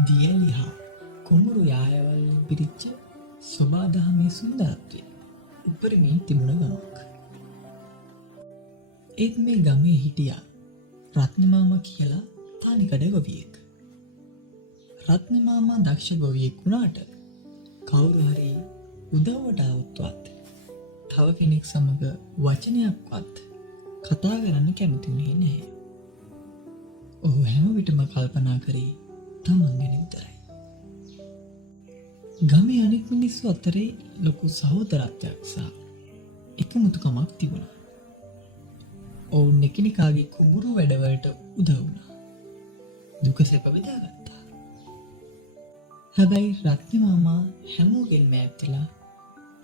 දියලිහා කුඹුරු යායවල් පිරිච්ච සොබාදහමේ සුන්දරත්වය උපරිමයෙන් තිබුණ ගමක්. ඒත් මේ ගමේ හිටියා රත්නමාමා කියලා තානිකඩ ගොවියෙක්. රත්නමාමා දක්ෂ ගොවියෙක් වුණාට කවුරු හරි උදව්වට આવුත්වත් තව කෙනෙක් සමග වචනයක්වත් කතා කරන්න කැමතිුනේ නැහැ. ඔහු හැම විටම කල්පනා කරේ තමන් ගැන විතරයි. ගමේ අනෙක් මිනිස්සු අතරේ ලොකු සහෝදරත්වයක් සහ එකමුතුකමක් තිබුණා. ඔවුන් එකිනෙකාගේ කුඹුරු වැඩවලට උදව් වුණා. දුක සැප බෙදාගත්තා. හැබැයි රත්නමාමා හැමෝගෙන්ම ඈත් වෙලා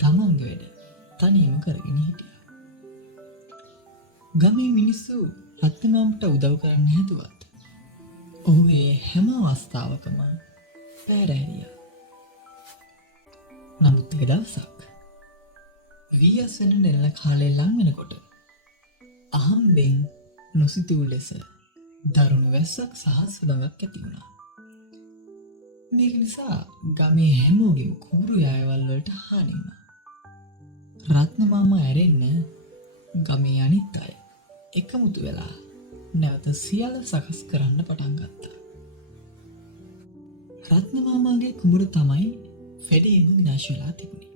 තමන්ගේ වැඩ තනියම කරගෙන හිටියා. ගමේ මිනිස්සු රත්නමාමට උදව් කරන්න හැදුවත් ඔහු ඒ හැම අවස්ථාවකම පැහැරහැරියා. නමුත් එක දවසක් වීයස් වෙන නෙළන කාලේ ලං වෙනකොට අහම්බෙන් නොසිතූ ලෙස දරුණු වැස්සක් සහ සුළඟක් ඇති වුණා. මේක නිසා ගමේ හැමෝගෙම කුඹුරු යායවල් වලට හානි වුණා. රත්නමාමා ඇරෙන්න ගමේ අනිත් අය එකමුතු වෙලා නැවත සියල්ල සකස් කරන්න පටන් ගත්තා. රත්නමාමාගේ කුඹුර තමයි වැඩියෙන්ම විනාශ වෙලා තිබුණේ.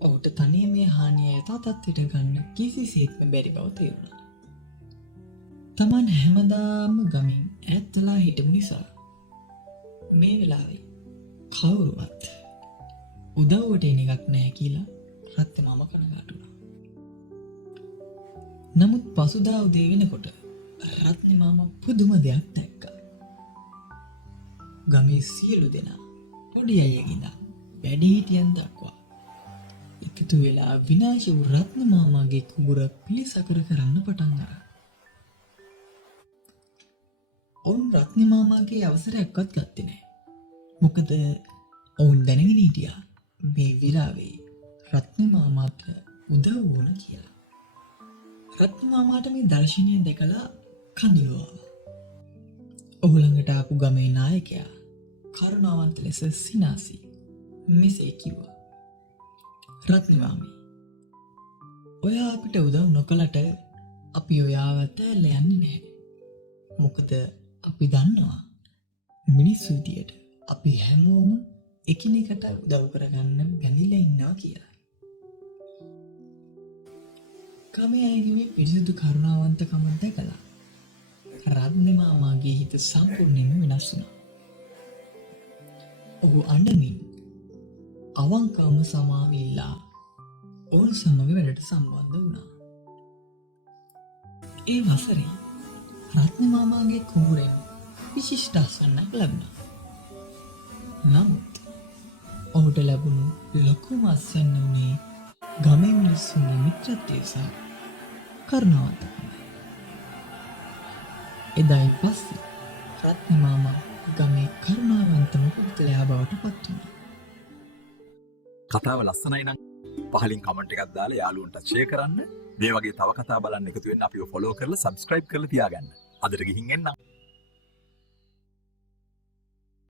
ඔහුට තනියම මේ හානිය යථා තත්ත්වයට ගන්න කිසිසේත්ම බැරි බව තේරුණා. තමන් හැමදාම ගමින් ඈත් වෙලා හිටපු නිසා මේ වෙලාවේ කවුරුවත් උදව්වට එන එකක් නැහැ කියලා රත්නමාමා කනගාටු වුණා. නමුත් පසුදා උදේ වෙනකොට රත්නමාමා පුදුම දෙයක් දැක්කා. ගමේ සියලු දෙනා පොඩි අයියගෙන් ඉඳන් වැඩිහිටියන් දක්වා එකතු වෙලා විනාශ වූ රත්නමාමාගේ කුඹුර පිළිසකර කරන්න පටන් ගත්තා. ඔවුන් රත්නමාමාගේ අවසරයක්වත් ගත්තේ නැහැ. මොකද ඔවුන් දැනගෙන හිටියා මේ විලාවේ රත්නමාමාට උදව් වුණ කියලා. රත්නමාමාට මේ දර්ශනය දැකලා කඳුළු ආවා. ඔහු ළඟට ආපු ගමේ නායකයා කරුණාවන්ත ලෙස සිනාසී මෙසේ කිව්වා. රත්නමාමී, ඔයා අපිට උදව් නොකළට අපි ඔයාව තැල්ල යන්නේ නැහැ. මොකද අපි දන්නවා මිනිස්සු විදියට අපි හැමෝම එකිනෙකට උදව් කරගන්න බැඳිලා ඉන්නවා කියලා. ගමේ අයගේ මේ පිරිසිදු කරුණාවන්තකම දැකලා රත්නමාමාගේ හිත සම්පූර්ණයෙන්ම වෙනස් වුණා. ඔහු අඬමින් අවංකවම සමාව ඉල්ලා ඔවුන් සමග වැඩට සම්බන්ධ වුණා. ඒ වසරේ රත්නමාමාගේ කුඹුරෙන් විශිෂ්ට අස්වැන්නක් ලැබුණා. නමුත් ඔහුට ලැබුණු ලොකුම අස්වැන්න වුණේ ගමේ මිනිස්සුන්ගේ මිත්‍රත්වය සහ කරුණාවන්තකමයි. එදායින් පස්සේ රත්නමාමා ගමේ කරුණාවන්තම පුද්ගලයා බවට පත් වුණා. කතාව ලස්සනයි නම් පහලින් කමෙන්ට් එකක් දාලා යාළුවන්ට ෂෙයා කරන්න. මේ වගේ තව කතා බලන්න එකතු වෙන්න අපිව ෆලෝ කරලා සබ්ස්ක්‍රයිබ් කරලා තියාගන්න. අදට ගිහින් එන්න.